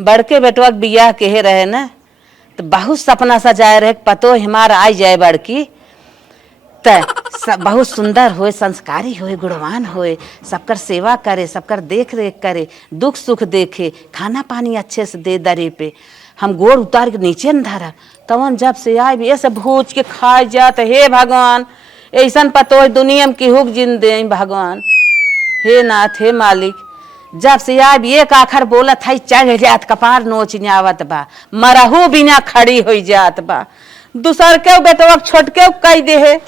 बड़के बेटवा के बियाह के रहे ना तो बहुत सपना सजाए रहे पतो हमार आई जाए बड़की बहुत सुंदर होए, संस्कारी होए, गुणवान होए, सबकर सेवा करे, सबकर देख रेख करे, दुख सुख देखे, खाना पानी अच्छे से दे दरे पे। हम गोड़ उतार के नीचे न धरा तवन जब से आए ये सब भूज के खाए जात। हे भगवान ऐसन पतो दुनिया में केहू जिन दे भगवान। हे नाथ हे मालिक जब से आब एक आखर बोलत है चढ़ जात कपार नोच आवत बा, मरहू बिना खड़ी हो जात बा। दूसर के बेटवा छोट के कह दे है।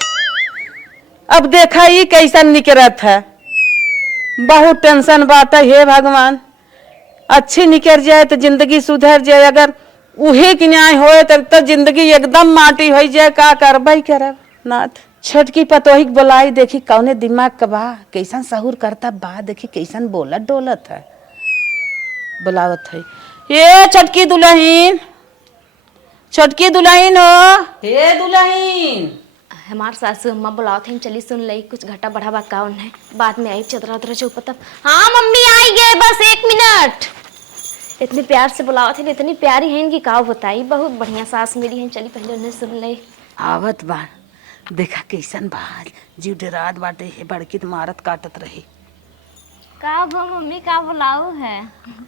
अब देखा ही कैसन निकलत है, बहुत टेंशन बात है। हे भगवान अच्छी निकल जाए तो जिंदगी सुधर जाए, अगर उहे की न्याय होए तो जिंदगी एकदम माटी हो जाए। का करबई करब नाथ। छोटकी पतोही बोलाई देखी कौने दिमाग का बा, कैसन सहूर करता बा, देखी कैसन बोलत डोलत है। बुलावत है ये छोटकी दुल्हन, छोटकी दुल्हन हो। हे दुल्हन हमार सासू अम्मा बुलावत हैं, चली सुन लई कुछ घटा बढ़ा बा काउन है, बाद में आई चदरा उतरा चुप तब। हाँ मम्मी आई गए बस 1 मिनट। इतनी प्यार से बुलावत हैं, इतनी प्यारी है इनकी काव बताई, बहुत बढ़िया सास मेरी है। चली पहले उन्हें सुन लई। आवत बा देखा कैसन बा, जीव डरात बाटे है, बड़की तो मारत काटत रही। का भो मम्मी का बुलाऊ है,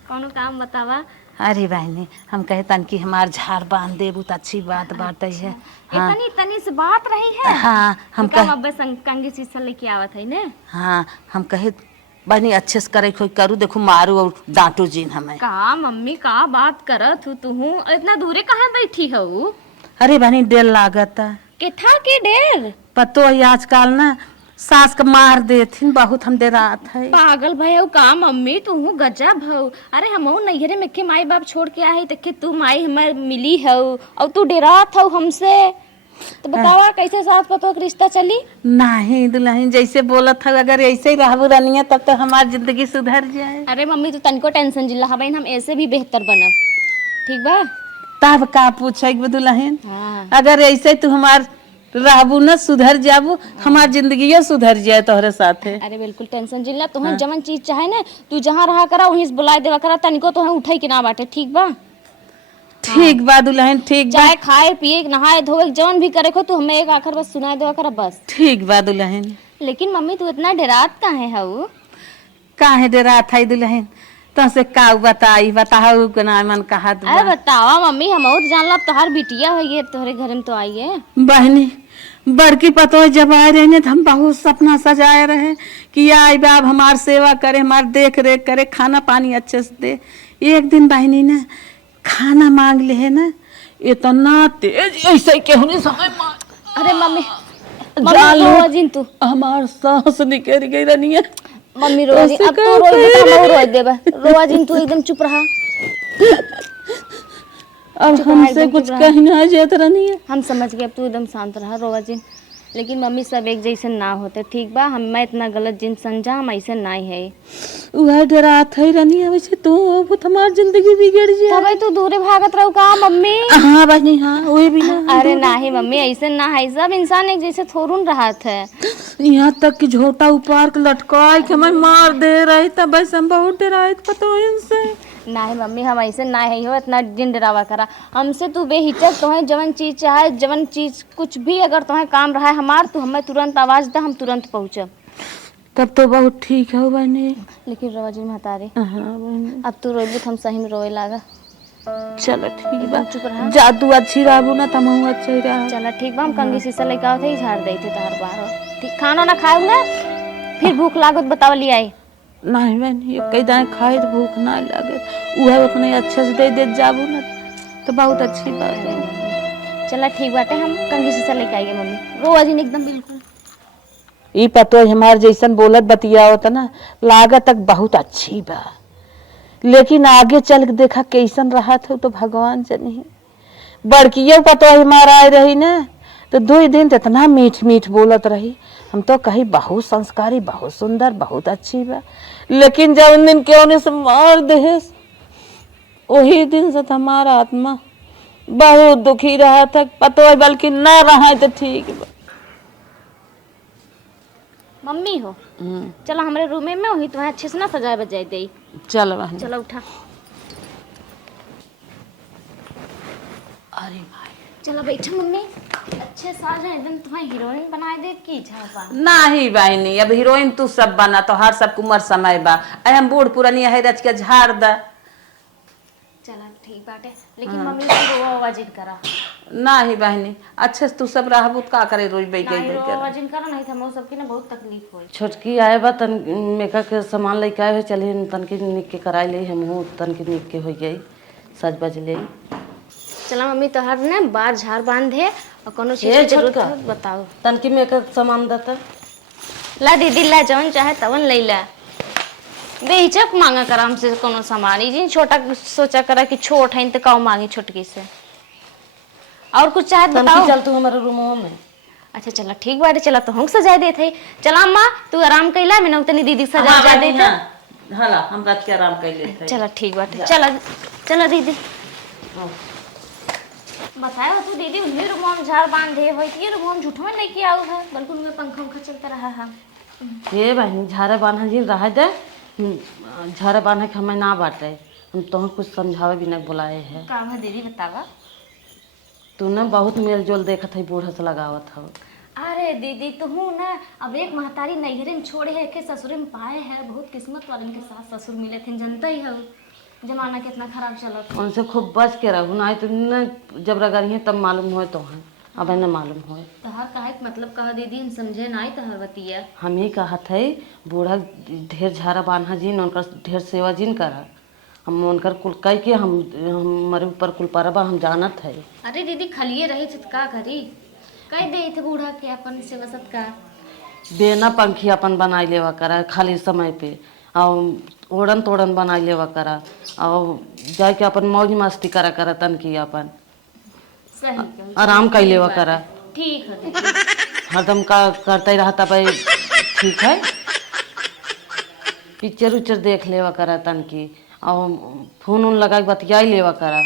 कौन काम बतावा। अरे बहनी हम कहे तन की हमार झाड़ बांध देबू तो अच्छी बात बाटे है। हाँ। इतनी तनी से बात रही है। हाँ हम तो अब कंगी शीशा लेके आवत है ने। हाँ हम कहे बहनी अच्छे से करे कोई करू, देखो मारू और डांटू जीन हमें। का मम्मी का बात करत हूँ तू, इतना दूरे कहाँ बैठी हो। अरे बहनी डेर लागत केथा के डेर पतो है आजकल ना सास का मार देथिन, बहुत हम डेरात है। पागल भैया का मम्मी तू गजब हो। अरे हम नैहरे में के माई बाप छोड़ के आए तक तू माई हमार मिली हो और तू डेरात हो हमसे। तो बतावा कैसे सास पतो का रिश्ता चली। नहीं दुल्हन जैसे बोलत है अगर ऐसे ही रहबू रनिया तब तो हमारी जिंदगी सुधर जाए। अरे मम्मी तू तनको टेंशन जिला हवा, हम ऐसे भी बेहतर बनब ठीक बा। तब का पूछे दुल्हन। हाँ। अगर ऐसे तू हमार रहबू न सुधर जाबू, हमार जिंदगी सुधर जाए तोहरे साथे। अरे बिल्कुल टेंशन जिला तू। हाँ। जमन चीज चाहे ना तू जहाँ रहा करा वहीं से बुला देवा करा, तनिको तो उठाई के ना बाटे ठीक बा। ठीक बा दुल्हन ठीक बा। चाहे खाए पिए नहाए धोए जवन भी करे को तू हमें एक आखिर बस सुनाए देवा करा बस। ठीक बा दुल्हन। लेकिन मम्मी तू इतना डरात काहे हऊ। काहे डरात है दुल्हन, तो से का बताई बताऊ के ना मन कहा। अरे बतावा मम्मी हम और जान ला तोहार बिटिया है तोहरे घर में तो आई है। बहनी बड़की पतो जब आए रहे तो हम बहुत सपना सजाए रहे कि आई बाब हमार सेवा करे, हमार देख रेख करे, खाना पानी अच्छे से दे। एक दिन बहनी ने खाना मांग ले है ना, इतना तेज ऐसे केहू नहीं समझ मार। अरे मम्मी जान तू हमार सांस निकल गई रनिया। मम्मी रोज अब तो रोज देबे रोज दिन तू एकदम चुप रहा। अब हमसे कुछ कहना जात रनिया। हम समझ गए, अब तू एकदम शांत रहा रोज दिन। लेकिन मम्मी सब एक जैसे ना होते ठीक बा, मैं इतना गलत जिन समझा हम ऐसे ना है। वह डरात है रनिया वैसे तो हमारी जिंदगी बिगड़ जाए। तब तू दूरे भागत रहो का मम्मी। हाँ बहनी हाँ वही भी ना। अरे नहीं मम्मी ऐसे ना है, सब इंसान एक जैसे थोड़ून रहा है। यहाँ तक कि झोटा ऊपर के लटका के हमें मार दे रही तब वैसे हम बहुत डराए पता इनसे। नहीं मम्मी हम ऐसे ना है हो, इतना दिन डरावा करा हमसे। तू बेहिचक तुम्हें जवन चीज चाहे जवन चीज कुछ भी अगर तुम्हें काम रहा है हमार तो हमें तुरंत आवाज दे, हम तुरंत पहुँचब। तब तो बहुत ठीक है बहनी। लेकिन रोज महतारी हाँ अब तू रोबी तो हम सही में रोए लागा। चलो ठीक बा, चुप रहा। जादू अच्छी रहबू ना तम अच्छा ही रहा। चलो ठीक बा, हम कंगी शीशा लेके आओ थे झाड़ दे थे तार बार ठीक। खाना ना खाओ ना फिर भूख लागत बताओ ले आई। नहीं बहनी कई दाएं खाए तो भूख ना लगे, वह उतने अच्छे से दे जाबू ना तो बहुत अच्छी बात है। चला ठीक बाटे हम कंगी शीशा लेके आइए मम्मी रोज दिन एकदम बिल्कुल। ये पतो हमार जैसन बोलत बतिया होता ना लागत तक बहुत अच्छी बा, लेकिन आगे चल के देखा कैसन रहा था तो भगवान जाने। बड़कियों पतो हमारा आए रही ना तो 2 दिन तो इतना मीठ मीठ बोलत रही, हम तो कही बहुत संस्कारी बहुत सुंदर बहुत अच्छी बा। लेकिन जब उन दिन क्यों ने से मार दे वही दिन से हमारा आत्मा बहुत दुखी रहा था पतो बल्कि ना रहा तो ठीक बा। मम्मी हो चलो हमारे रूम में वही तुम्हें अच्छे से ना सजाए बजाए दे। चलो चलो उठा। अरे भाई चलो बैठो मम्मी, अच्छे साज हैं एकदम, तुम्हें हीरोइन बनाए दे की झापा। नहीं बहनी, अब हीरोइन तू सब बना तो हर सब कुमार समय बा, अरे हम बूढ़ पुरानी है रच के झाड़ दा। चला ठीक बाटे, लेकिन मम्मी हीरो आवाज करा। नहीं बहनी, अच्छे से तू सब रहबू का करे रोज बैठ ना गई हीरो आवाज करा, नहीं तो हम सबके ना बहुत तकलीफ होई। छोटकी आए बा तन मेकअप के सामान लेके आए चलिए तन के निक के कराई ले हम तन के निक के हो गई सज बज ले। चला मम्मी तोहर ने बार झाड़ बांध दे और कोनो चीज ए की जरूरत छोटका। हो बताओ। तन के मेकअप सामान देता ला दीदी ला जौन चाहे तवन ले ला, बेहिचक मांगा कर हमसे कोनो सामान। ई जिन छोटा सोचा करा कि छोट है तो कौ मांगी छोटकी से। और कुछ चाहे तन बताओ। की चल तू हमारे रूमों में। अच्छा चला ठीक बाटे, चला तो हम सजा देत है। चला अम्मा तू आराम कैला, मैं उतनी दीदी सजा हाँ, जा बहनी, देते। हाँ। हाला हम रात के आराम कर लेते। चला ठीक बाटे, चला चला दीदी। बताया तू दीदी उन्हीं रूम में झाड़ बांध दे होई थी, रूम में झूठो में नहीं किया है, बल्कि उनमें पंखा उंखा चलता रहा है। ये बहनी झाड़ा बांधा जी रह दे, झाड़ा बांधे के हमें ना बाटे, हम तो कुछ समझावे भी नहीं बुलाए है। काम है दीदी बतावा। तू ना बहुत मेल जोल देखत है बूढ़ा से लगावत हो। अरे दीदी तू ना अब एक महतारी नैहरे में छोड़े है के ससुरे में पाए है, बहुत किस्मत वाले के सास ससुर मिले थे, जनता ही है जमाना कितना खराब चला था। उनसे खूब बच के रहू, नहीं तो न जब रगड़िए तब मालूम हो तो है, अब न मालूम हो। तहार कहे मतलब कहा दीदी हम समझे ना तहार बतिया। हम ही कहत है बूढ़ा ढेर झाड़ा बांधा जिन उनकर ढेर सेवा जिन करा, हम उनकर कुल कह के हम हमारे ऊपर कुल परबा हम जानत है। अरे दीदी खलिए रही थे का करी, कह दे थे बूढ़ा के अपन सेवा सत्कार। बेना पंखी अपन बनाई लेवा करा खाली समय पे, और ओढ़न तोड़न बनाई लेवा करा, और जाके अपन मौज मस्ती करा करा तन की अपन सही आराम कर लेवा करा। ठीक है दीदी। हरदम का करते रहता भाई, ठीक है। पिक्चर उच्चर देख लेवा करा तन की, और फोन उन लगा के बतियाई लेवा करा,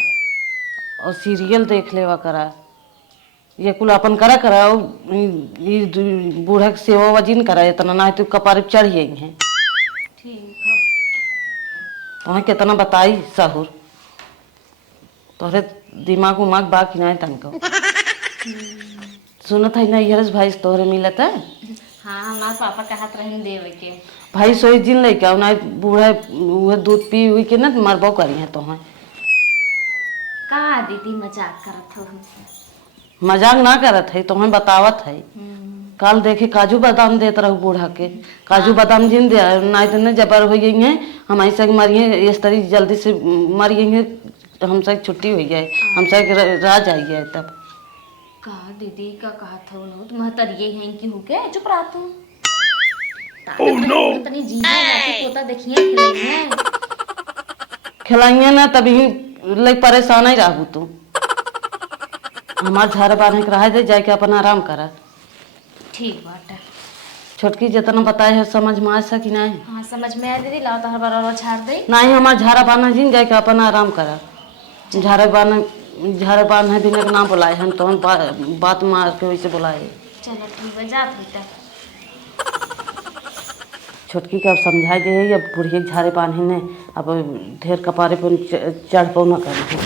और सीरियल देख लेवा करा, ये कुल अपन करा करा। बूढ़ा के सेवा वजिन करा, इतना ना तो कपार पे चढ़ गई है। ठीक है। तुम्हें कितना बताई सहूर, तोहरे दिमाग उमाग बा कि नहीं तनको। सुनत है ना यरस भाई तोहरे मिलत है। हाँ हमारे पापा का हाथ रहने देवे के भाई सोई जिन ले के ना बूढ़ा वह दूध पी हुई के ना मरबो करी है तुम्हें। का दीदी मजाक करत हो हमसे। मजाक ना करत है, तुम्हें बतावत है। कल देखे काजू बादाम देत रहू बूढ़ा के, काजू बादाम जिन दे ना तो न जबर हो गई है, हम ऐसे मरिए इस तरी जल्दी से मर गई है, हमसे छुट्टी हो जाए, हमसे राज आई है तब। का दीदी का कहा था उन्होंने, तुम महतरिये हैं कि हो के चुप रहा तू। ओह नो तनी जीना नाती पोता देखिए खिलाइए खिलाइए ना तभी ले परेशान ही रहू तू। हमार झाड़ बांधे के रह दे, जाके अपन आराम करा। ठीक बात है। छोटकी जितना बताए है समझ में आ सकी नहीं। हाँ समझ में आया दीदी, लाओ तो हर बार और छाड़ दे। नहीं हमार झाड़ा बांधा जिन जाके अपन आराम करा। झाड़ा बांधे बिना के ना बुलाए हम तो बात मार के वैसे बुलाए। चलो ठीक है, जात बेटा। छोटकी के अब समझाई दे है, अब बुढ़िया के झाड़े बांधे ने अब ढेर कपारे पर चढ़ पौ न करी,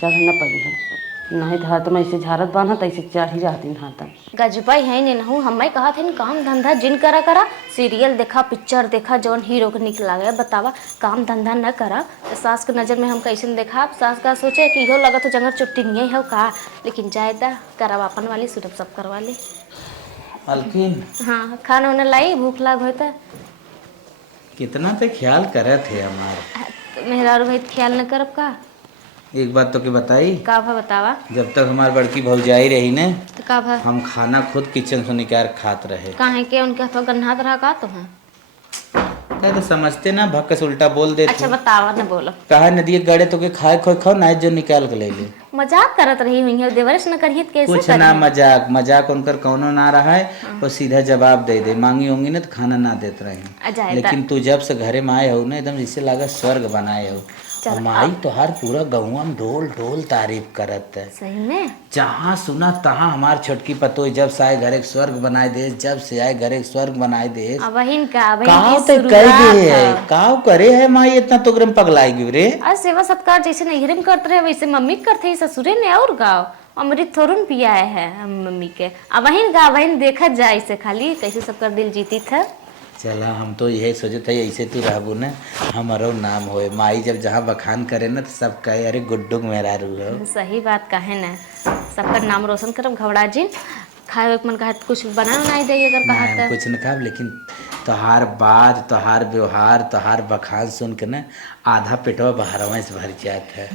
चढ़ न पड़ी है, नहीं तो हाथ में ऐसे झाड़त बांधा तो ऐसे चढ़ ही जाती हाथ। गजबाई है नहीं नहू, हमें कहा थे काम धंधा जिन करा करा, सीरियल देखा पिक्चर देखा जौन हीरो के निकला गया बतावा, काम धंधा न करा तो सास के नज़र में हम कैसे देखा। सास का सोचे कि इहो लगा तो जंगर चुट्टी नहीं है का, लेकिन जायदा करवा अपन वाली सुरभ सब करवा ले। अलकिन हाँ खाना उन्हें लाई, भूख लाग होता कितना ते ख्याल करे थे हमार। मेहरा भाई ख्याल न करब का। एक बात तो के बताई, का भा बतावा। जब तक हमार बड़की भौजाई रही ने तो का भा हम खाना खुद किचन से निकाल खात रहे। काहे के उनके हाथों गन्हात रहा का तो है। क्या तो समझते ना, भक्कस उल्टा बोल देते। अच्छा बतावा न बोलो। कहा नदी गड़े तो के खाए खोए खाओ ना जो निकाल के ले ले। मजाक करत रही हुई है देवरस न करिए कैसे कुछ ना मजाक मजाक उनकर कौनो ना रहा है, वो सीधा जवाब दे दे, मांगी होंगी ना तो खाना ना देते रहे। अजायदा। लेकिन तू जब से घरे में आए हो ना एकदम जैसे लगा स्वर्ग बनाए हो। चल माई तो हर पूरा गौवा में ढोल ढोल तारीफ करत है। सही में जहाँ सुना तहाँ हमार छोटकी पतोई जब से आए घर एक स्वर्ग बनाए दे, जब से आए घर एक स्वर्ग बनाए दे। अब वहीन का काव ते कह दे है, काव करे है माई इतना तो गरम पगलाई गिव रे। आज सेवा सत्कार जैसे नैहरे में करते रहे वैसे मम्मी करते हैं ससुरे ने और गाँव अमृत थोड़न पिया है हम मम्मी के। अब वहीन का वहीन देखा जाए इसे खाली कैसे सबका दिल जीती था। चला हम तो यही सोचे थे ऐसे तू रहबू ना हमारो नाम होए। माई जब जहाँ बखान करे ना तो सब कहे अरे गुड्डू मेरा रू हो। सही बात कहे ना सबका नाम रोशन करब घबरा जिन खाए मन कहा कुछ बना नहीं देगी अगर कहा हम कुछ न खाब, लेकिन तोहार बात तोहार व्यवहार तोहार बखान सुन के ना आधा पेटवा बाहरवा से भर जात है।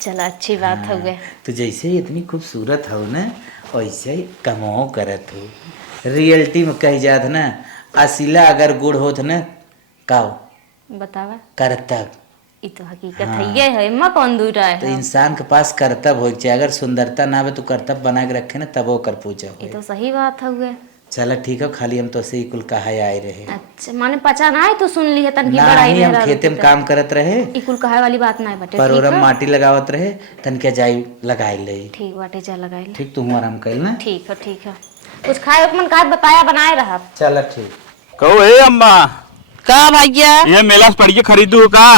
चला अच्छी बात हो गए। तो जैसे इतनी खूबसूरत हो ना वैसे ही कमाओ करत हो। रियलिटी में कही जात ना असीला अगर गुड़ होत न काव बतावा करतब। ये तो हकीकत है ये है माँ कौन दूर है। तो इंसान के पास करतब हो चाहिए, अगर सुंदरता ना हो तो करतब बना के रखे ना तब वो कर पूजा ये हो। तो सही बात है। चलो ठीक है, खाली हम तो से कुल कहा आए रहे। अच्छा माने पचा ना है तो सुन ली है तन की ना बड़ाई ही हम मेरा खेते में काम करत रहे, इकुल कहे वाली बात ना है बटे। परोरम माटी लगावत रहे तन के जाई लगाई ले। ठीक बाटे जा लगाई ले। ठीक तुम आराम कर ना। ठीक है कुछ खाए मन का बताया बनाए रहा। चलो ठीक। कहो हे अम्मा का भैया? ये मेला से पढ़िए खरीदू का?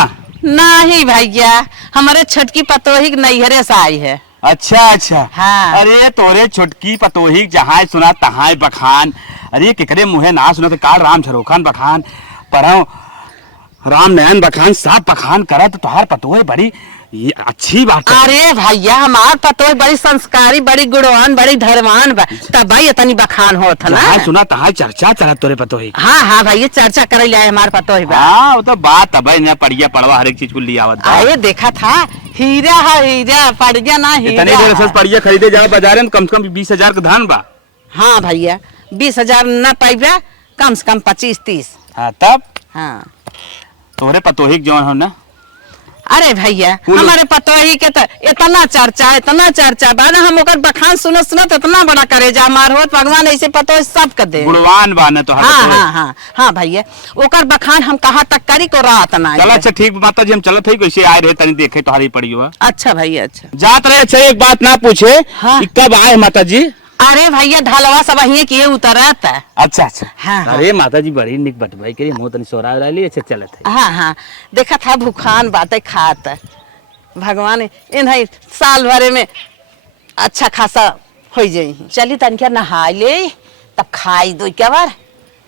नहीं भैया हमारे छटकी पतोही नैहरे से आई है। अच्छा अच्छा हाँ। अरे तोरे छोटकी पतोही जहाँ सुना तहाँ बखान। अरे केकरे मुहे ना सुना तो काल राम झरोखान बखान परव राम नयन बखान सब बखान करत तोहार पतोही बड़ी ये अच्छी बात है। अरे भैया हमार पतोही बड़ी संस्कारी बड़ी गुणवान बड़ी धर्मान बा तब भाई इतनी बखान होत ना। जहाँ सुना तहाँ चर्चा चलत तोरे पतोही। हाँ भैया चर्चा करे लाए हमार पतोही बा। हाँ वो तो बात अब न पढ़िया पढ़वा हर एक चीज को लिया आवत। अरे देखा था हीरा है हीरा पड़ गया ना हीरा। इतनी देर से पढ़िया खरीदे जाओ बाजार में कम से कम 20,000 का धान बा। हाँ भैया 20,000 न पाइबा कम से कम 25-30। हाँ तब हाँ तोरे पतोही जौन हो ना। अरे भैया हमारे पतोही के तो इतना चर्चा बाद हम ओकर बखान सुनत इतना बड़ा करे जा मार होत भगवान ऐसे पतोही सब कर दे। गुणवान बाने तो हाँ भैया ओकर बखान हम कहाँ तक करी को रात ना। चल अच्छा ठीक माता जी हम चलत है कैसे आए रहे तनी देखे तुम्हारी पड़ी हुआ। अच्छा भैया अच्छा जात रहे। अच्छा एक बात ना पूछे हाँ। कब आए माता जी? अरे भैया ढलवा सब अहिए किए उतरत है। अच्छा अच्छा हाँ, हाँ। अरे माता जी बड़ी निक बटवाई करी मुंह तनी सोरा रही। अच्छा चलत है। हाँ देखा था भूखान बातें खात भगवान इन्हें साल भरे में अच्छा खासा हो जाई। चली तनिया नहा ले तब खाई दो क्या बार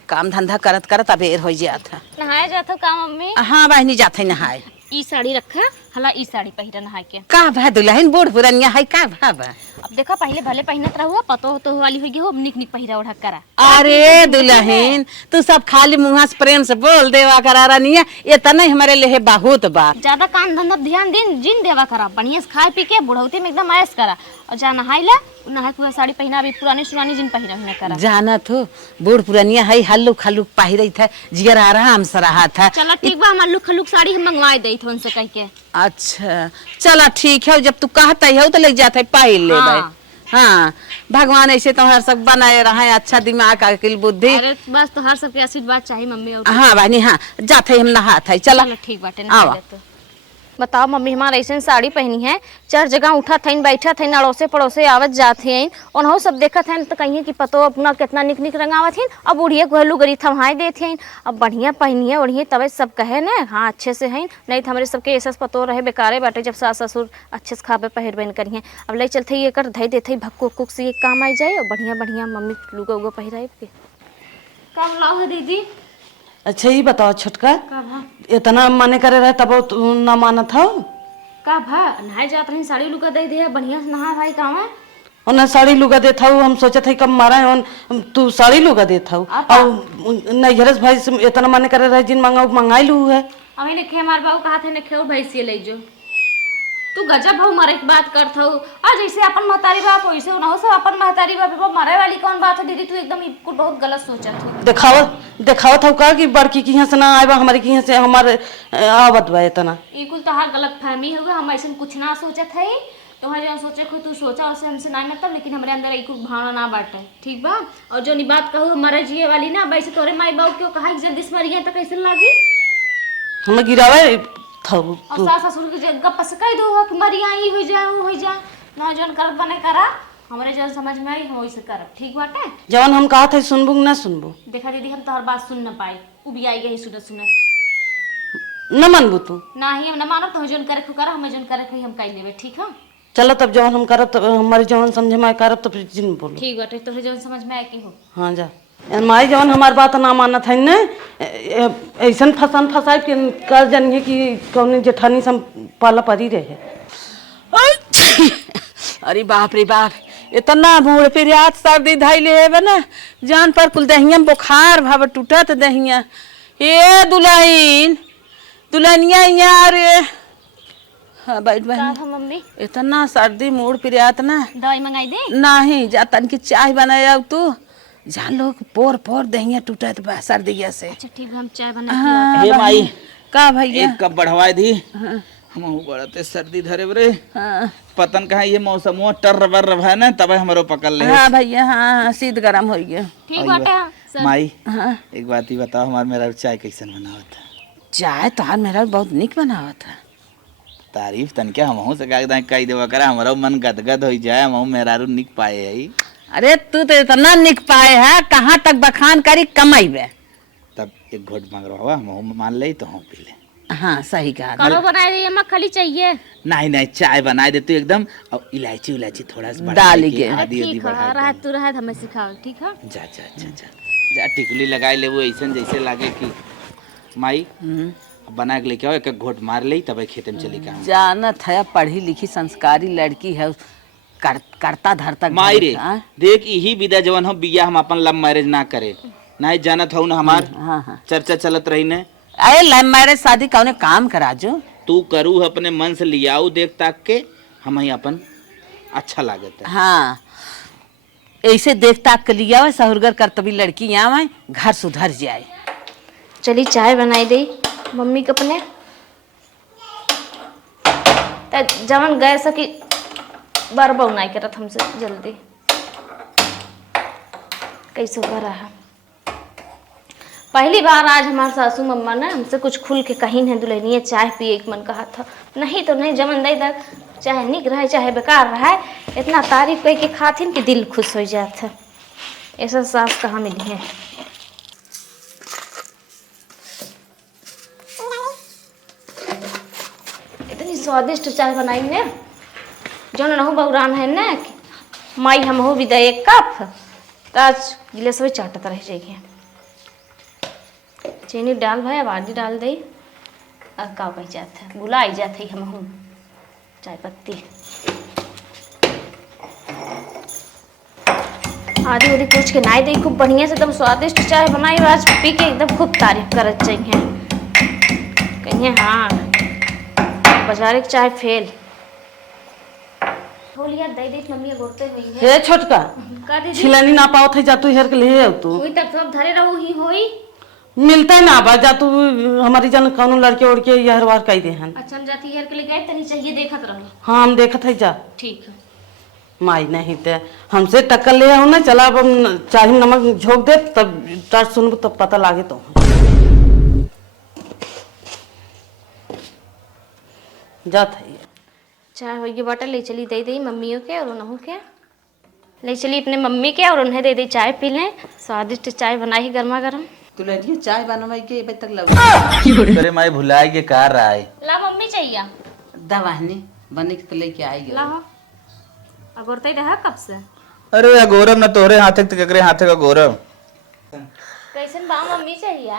काम धंधा करत अबेर हो जाता। नहाए जातो का मम्मी? हाँ बहनी जाते नहाए। ई साड़ी रखा हला ई साड़ी पहिरा नहाए के। का भा दुल्हन बूढ़ पुरनिया है का भाबा? अब देखा पहले भले पहिनत रहुआ पतो तो वाली होगी हो निक निक पहिरा ओढ़ करा। अरे दुल्हन तू सब खाली मुँह से प्रेम से बोल देवा करा रनिया इतना हमारे लिए बहुत बात। ज्यादा काम धंधा ध्यान जिन देवा करा बढ़िया से खाए पी के बुढ़ौती में एकदम ऐश करा और जा नहाइला नहाए पूरा साड़ी पहिना अभी पुरानी नहीं जिन पहिरा ना करा। जाना तो बूढ़ पुरनिया है हल्लुक हल्लुक पहिरे था जिगर आराम से रहा था। चलो ठीक बा हम लुक खलुक साड़ी हम मंगवाए दई थोन से कह के। अच्छा चला ठीक है जब तू कहता है तो लग जाता है पहल ले हाँ। हाँ भगवान ऐसे तो हर सब बनाए रहा है अच्छा दिमाग अकिल बुद्धि। अरे बस तो हर सबके आशीर्वाद चाहिए मम्मी और। हाँ बहनी हाँ जाते हम नहात है चला। चलो ठीक बाटे ना तो बताओ मम्मी हमारा ऐसे साड़ी पहनी है चार जगह उठा थे बैठा थे अड़ोसे पड़ोसे आवत जाते हैं और सब देखा थे तो कहिए कि पतो अपना कितना निक निक रंगावत हैं। अब बुढ़िया घरेलू गरी थमाए देते हैं अब बढ़िया पहनिए बढ़िया तब सब कहे ना हाँ अच्छे से हैं नहीं तो हमारे सबके ऐसा पतो रहे बेकारे बाटे जब सास ससुर अच्छे से खावे पहर बहन करिए। अब ले चलते ये कर धई देते भक्को कुक से ये काम आई जाए और बढ़िया बढ़िया मम्मी लुगा उगा पहिराए के कब लाओ दीदी। अच्छा ये बताओ छोटका इतना माने करे रहे तब तू ना माना था का भा नहाए जात रही साड़ी लुगा दे दिया बढ़िया से नहा भाई काम है उन्हें साड़ी लुगा देता हूँ हम सोचे थे कब मारा है तू साड़ी लुगा देता हूँ और नैहरस भाई से इतना माने करे रहे जिन मंगाई लू है। अभी लिखे हमारे बाबू कहा थे ने खेव भैंसिए ले जो तू गजब भाऊ मरे की बात करत हो और जैसे अपन महतारी बाप वैसे ना हो सब अपन महतारी बाप मरे वाली कौन बात है दीदी तू एकदम कुछ बहुत गलत सोचत हो। दिखावा था का कि बड़की की यहाँ से ना आएगा हमारे की यहाँ से हमारे आवत बा इतना इकुल तो हर गलत फहमी होगा हम ऐसे कुछ ना सोचत है तुम्हारे जो सोचे को तू सोचा उसे हमसे ना मतलब लेकिन हमारे अंदर एक भावना ना बाटे ठीक बा और जो नी बात कहूँ मरे जिए वाली ना वैसे तोरे माई बाबू क्यों कहा जल्दी से मरी गए तो कैसे लगी हमें गिरावे थब और तू सास ससुर के जगह पस कह दो कि मरी आई हो जाए वो हो जाए ना जौन करत बने करा हमरे जौन समझ में आई हम वैसे करब ठीक बाटे। जवन हम कहा था सुनबू कि ना सुनबू? देखा दीदी हम तोहर बात सुन न पाई उ भी आई गई सुनत सुनत न मनबू तू? ना ही हम न मानब तो जौन करे को कर हम जौन करे को हम कह लेबे ठीक है। चलो तब जवन हम करब तब हमारे जवन समझे में करब तब जिन बोलो। ठीक बाटे तोहरे जौन समझ में आए की हो। हाँ जा माई जवन हमार बात ना मानत है ने ऐसन फसाए कि कर जानिए कि कौन जेठानी से पाला परी रहे। अरे बाप रे बाप, इतना मूड पे रात सर्दी धैले है ना, जान पर कुल दहिया में बुखार भाव टूटत दहिया। ए दुल्हन दुल्हनिया यार, हाँ बैठ का बहन। था मम्मी इतना सर्दी मूड पे रात ना, दवाई मंगाई दे? नहीं जा तन की चाय बनाया तू, जान लोग पोर पोर दहिया टूटत बा सर्दिया से। अच्छा ठीक हम चाय बना हाँ, हे माई का भैया? एक कप बढ़वाए दी। हम बड़ते सर्दी धरे बरे हाँ पतन कहा ये मौसम टर बर है ना तब हमारो पकड़ ले। हाँ भैया, हाँ शीत गरम हो गया। ठीक बाटे सर। माई हाँ एक बात ही बताओ, हमार मेरा चाय कैसन बनावत है? चाय तोहार मेरा बहुत निक बनावत है। तारीफ तन क्या हमहू से कही देवा करा, हमारा मन गदगद हो जाए, हम मेहरारू निक पाए है। अरे तू तो इतना निक पाए है, कहाँ तक बखान करी कमाईबे। तब एक घोट मांग रहा हम मान ले तो हम पी ले। हाँ सही कहा। करो बनाए दे या खाली चाहिए? नहीं नहीं चाय बनाए देते एकदम, और इलायची उलायची थोड़ा सा डाल के। आधी आधी ठीक है बढ़ा रहा तू रहा हमें सिखाओ ठीक है। जा जा जा जा जा टिकली लगाए ले, वो ऐसा जैसे लागे कि माई बना के लेके आओ, एक घोट मार ले तब खेते में चली काम। जानत है पढ़ी लिखी संस्कारी लड़की है, करता धरता माई रे हाँ? देख यही विदा जवन हम बिया हम अपन लव मैरिज ना करे, नहीं जानत हो ना हमार हाँ हाँ। चर्चा चलत रही ने। अरे लव मैरिज शादी कौने काम करा जो तू करू अपने मन से लियाऊ देख ताक के, हम ही अपन अच्छा लागत है। हाँ ऐसे देख ताक के लिया सहुरगर करतबी लड़की आवे घर सुधर जाए। चली चाय बनाई दे मम्मी के अपने जवन गए सकी बार बनाई करत हमसे जल्दी कैसे हो रहा। पहली बार आज हमारे सासू मम्मा ने हमसे कुछ खुल के कहीं नहीं दुल्हनिया चाय पिए एक मन कहा था, नहीं तो नहीं जमन दई तक चाहे निक रहे चाहे बेकार रहे, इतना तारीफ कह के खातिन कि दिल खुश हो जाता। ऐसा सास कहाँ मिली है। इतनी स्वादिष्ट चाय बनाई ने जो नहु बउरान है ना, माई हम हो भी दे एक कप आज गिलास में चाटत रह जाइए। चीनी डाल भाई आबादी डाल दे अब का कह जाता है बुला आई जाते हम हूँ चाय पत्ती आदि उदी पूछ के नाई दे खूब बढ़िया से एकदम स्वादिष्ट चाय बनाई आज पी के एकदम खूब तारीफ करत चाहिए। कहिए हाँ बाजार की चाय फेल बोलिया दे दे मम्मी गोरते हुई है। हे छोटका का दीदी छिलनी ना पाओ थे जा तू हेर के ले तू हुई तब सब धरे रहू ही होई। मिलता है ना बा जा तू हमारी जन कौन लड़के उड़ के यहर वार कही दे हन। अच्छा हम जाती हेयर के लिए गए तनी चाहिए देखत रहूं। हाँ हम देखत है जा ठीक है माई नहीं ते हमसे टक्कर ले आओ ना, चला अब हम चाय में नमक झोंक दे तब चाट सुनबो तब पता लागे तो जात है। चाय हो गई बाटा ले चली दे दी मम्मियों के और उन्हों के ले चली अपने मम्मी के और उन्हें दे दी चाय पी लें। स्वादिष्ट चाय बनाई गर्मा गर्म। तू लड़की चाय बनवाई के अभी तक लग अरे माई भुलाए के कार रहा है। ला मम्मी चाहिए दवाहनी बने के तो लेके आएगी। ला अगोरते रहा कब से। अरे गौरव ना तोरे हाथे तक ककरे हाथे का गौरव कैसन बा मम्मी चाहिए।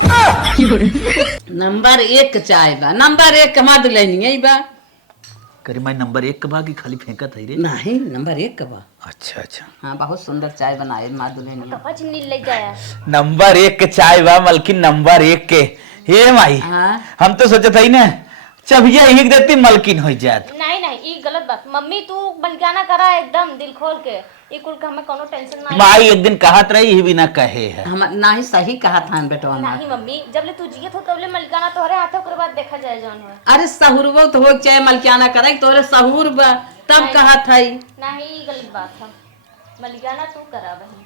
नंबर 1 चाय बा, नंबर 1 कमा दुल्हनी है बा। करे माई नंबर 1 का बाकी खाली फेंकत है रे। नहीं नंबर 1 का बा। अच्छा अच्छा हाँ बहुत सुंदर चाय बनाए माँ दुल्हनी। कपा चिन्नी ले जाया नंबर 1 के चाय बा मलकिन नंबर 1 के। हे माई हाँ हम तो सोचत है ना चबिया ही देती मलकिन हो जात। नहीं नहीं ये गलत बात मम्मी तू बलियाना करा एकदम दिल खोल के ये कुल का हमें कोनो टेंशन नहीं। माई एक दिन कहत रही ही भी ना कहे है। हम ना ही सही कहा था बेटवा। नहीं मम्मी जब ले तू जियत हो तब ले मलिकाना तोहरे हाथे ओकरे बाद देखा जाए जौन हो। अरे सहूरबो तो हो चाहे मलकियाना करे तोरे सहूर बा तब कहा था। नहीं ये गलत बात है मलिकाना तू करा बहन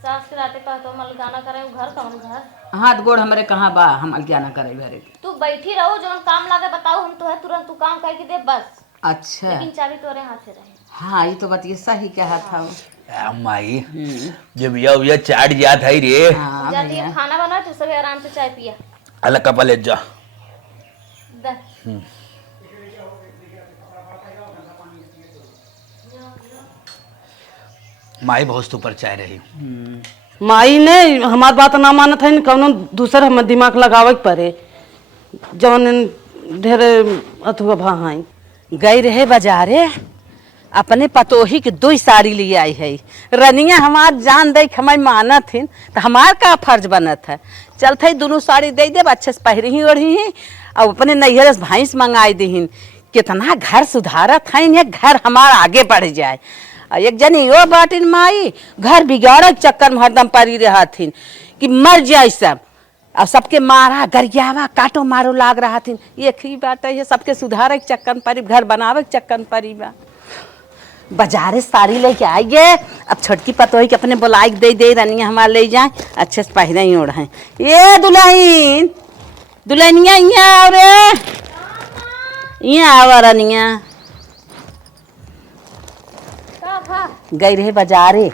सास के राते पर तो मलगाना करे घर कौन घर हाथ गोड़ हमारे कहाँ बा, हम अलगियाना करे घरे। तू बैठी रहो, जो काम लागे बताओ, हम तो है तुरंत तू काम करके दे बस। अच्छा लेकिन चाबी तोरे हाथ से रहे। हाँ, ये तो बात ये सही कहा था। माई जब भैया चाट जात है रे। हाँ जाती है खाना बना तो सब आराम से चाय पिया। अलग कपा ले जा। दे। माई बहुत ऊपर चाह रही। माई ने हमार बात ना मानत है, कौनो दूसर हम दिमाग लगावे के पड़े जवन ढेर अथुआ भाई। गई रहे बाजारे, अपने पतोही के 2 साड़ी लिए आई है। रनिया हमार जान दे हमारी मानत है तो हमार का फर्ज बनत है। चलते दोनों साड़ी दे दे, अच्छे से पहरी ही ओढ़ी ही और अपने नैहर से भैंस मंगाई दीन। कितना घर सुधारत है, ये घर हमार आगे बढ़ जाए। एक जनी यो बाटिन माई घर बिगाड़ चक्कर में हरदम पड़ी रहथिन कि मर जाए सब, और सबके मारा गरियावा काटो मारो लाग रहा थी। एक ही बात है, सबके सुधारे के चक्कर में पड़ी, घर बनावे के चक्कर में पड़ी बा। बाजारे साड़ी लेके आइए, अब छोटकी पतोही के अपने बुलाई दे दे, रनिया हमारे ले जाए, अच्छे से पहने ही ओढ़े। ये दुल्हन दुल्हनिया यहाँ आओ रे, यहाँ आवा रनिया। गई रहे बाजारे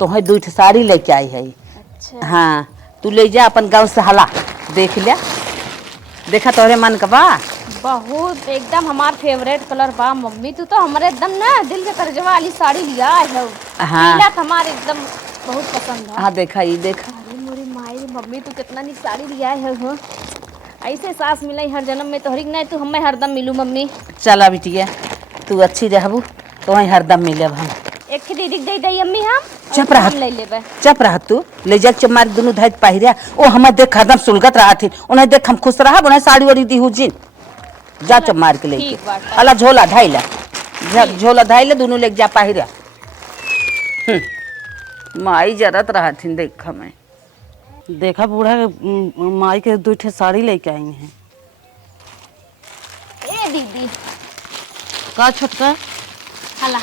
तो है 2 साड़ी लेके आई है। अच्छा हाँ, तू ले जा अपन गाँव से हला, देख लिया, देखा तोहरे मन का बा। बहुत एकदम हमार फेवरेट कलर बा मम्मी। तू तो हमारे एकदम ना दिल के तरजवा वाली साड़ी लिया है। हाँ पीला हमारे एकदम बहुत पसंद है। हाँ, देखा ये देखा। अरे मोरी माई मम्मी तू कितना नी साड़ी लिया है हो। ऐसे सास मिले हर जन्म में तोहरी नहीं, तू हमें हरदम मिलू मम्मी। चला बिटिया, तू अच्छी रहबू तो वहीं हरदम मिलब हम। एक दीदी दे दई अम्मी हम चुप रह, ले लेबे। चुप रह, तू ले जा चमारी दोनों धाई पहिरिया। ओ हमें देख हरदम सुलगत रहा थी, उन्हें देख हम खुश रहा, उन्हें साड़ी वाड़ी दी हुजिन। जा चुप मार के लेके अला झोला ढाईला, झोला ढाईला दोनों लेके जा पहिरिया। माई जरत रहा थी, देखा मैं देखा बूढ़ा माई के 2 साड़ी लेके आई हैं। ए दीदी का छोटका हला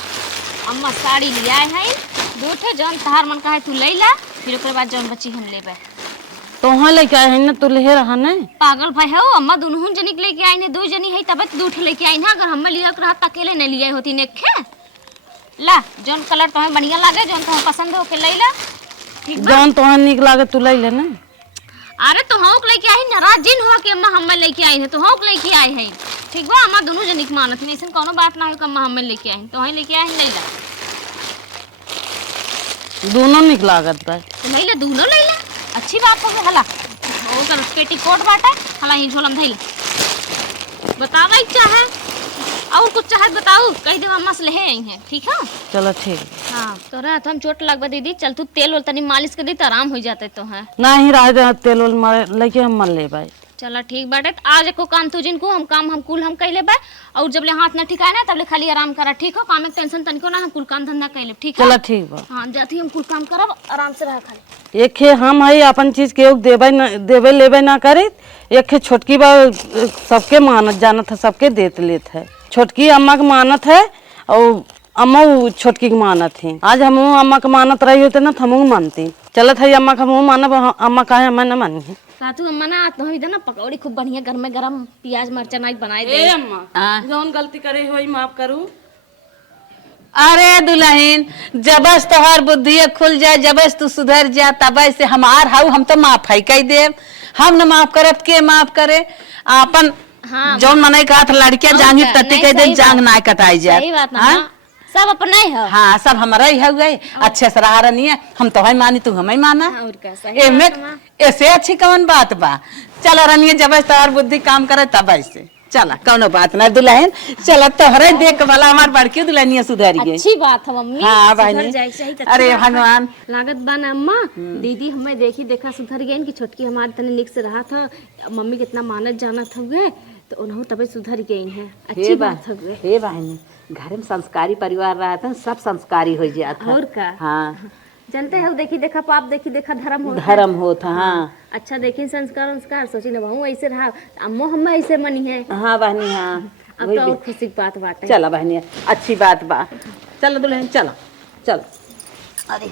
अम्मा साड़ी लिया है 2 ठे, जौन तहार मन का है तू ले ला, फिर ओकरे बाद जौन बची हम लेबे। तो वहाँ लेके आए हैं ना, तू ले रहा ने। पागल भाई हो, अम्मा दोनों जनी लेके आई ने, 2 जनी है तब 2 ठे लेके आई ना। अगर हमें लिया रहा अकेले नहीं लिए होती ने खे। ला जौन कलर तुम्हें बढ़िया लागे, जौन तुम्हें पसंद हो के ले ला, ठीक बा। जौन तोहर निक लागे तू ले ना। अरे तो होक लेके आई नाराज जिन हुआ कि अम्मा हमें लेके आई है, तो होक लेके आई है, ठीक बा। अम्मा दोनों जनी के मानत नहीं, ऐसा कोनो बात ना हो कि अम्मा हमें लेके आई तो हमें लेके आई ले ला। दोनों निक लागत बा, तो ले ला, दोनों ले ला, अच्छी बात हो। हला ओकर पेटीकोट बाटे, हला ही झोलम धइल बतावा इच्छा है और कुछ चाहत बताओ, कह दे अम्मा से ले आई है, ठीक है। चलो ठीक। हाँ तोरा हम चोट लगवा दीदी, चल तू तेल तनी मालिश कर दी तो आराम हो जाते तो है। ना ही रह दे, तेल उल मारे लेके हम मन ले भाई। चला ठीक बाटे, तो आज एको काम तू जिनको हम काम हम कुल हम कैले बा, और जब ले हाथ ना ठिकाए ना तब ले खाली आराम करा, ठीक हो। काम एक टेंशन तनिको ना, हम कुल काम धंधा कैले, ठीक है। चलो ठीक बा। हाँ जाती हम कुल काम करब, आराम से रह खाली। एक है हम है अपन चीज के देवे लेवे ना करे, एक है छोटकी बा सबके मानत जानत है, सबके देत लेत है। छोटकी अम्मा के मानत है और अम्मा छोटकी के मानत है। आज हम अम्मा के मानत रही होते ना तो हम मानती। चलत है अम्मा का हम मानब, अम्मा काहे अम्मा न मानी है। सातू अम्मा ना तो इधर ना पकौड़ी खूब बढ़िया गरम गरम प्याज मरचा नाई बनाई दे। अम्मा जौन गलती करे हो माफ करू। अरे दुल्हन, जबस तोहर बुद्धि खुल जाए, जबस तू सुधर जा, तब से हमार हाउ हम तो माफ है कह देव। हम न माफ करब के माफ करे अपन। हाँ, जौन मने कहा था लड़कियां जांगी तत्ती कह दे, जांग ना कटाई जाए। सही बात ना, सब अपना ही है। हाँ सब हमारा ही हो गए, अच्छे से रहा रही है, हम तो है मानी, तू हमें माना। और का सही बात है। ऐसे अच्छी कौन बात बा। चला रनिए, जब तोहर बुद्धि काम करे तब ऐसे चला, कौनो बात ना दुल्हन। चला तोहरे देख वाला हमार बड़की दुल्हनिया सुधर गई। अच्छी बात है मम्मी। हाँ बहनी, सुधर जाए सही तो अरे अच्छी बात है। भगवान लागत बा ना अम्मा, दीदी हमें देखी देखा सुधर गई कि छोटकी हमारे तने निक से रहा था, मम्मी कितना मानत जानत हुए तो उन्होंने तभी सुधर गई है। अच्छी बात है। हे बहनी, घर में संस्कारी परिवार रहा था, सब संस्कारी हो जाता। और का हाँ जानते हो, देखी देखा पाप, देखी देखा धर्म होता। धर्म होता। हाँ अच्छा देखी संस्कार संस्कार सोची न बहु ऐसे रहा, अम्मो हम ऐसे मनी है। हाँ बहनी, हाँ अब तो और खुशी की बात बाटे। चला बहनी, अच्छी बात बा। चलो दुल्हन, चलो चलो। अरे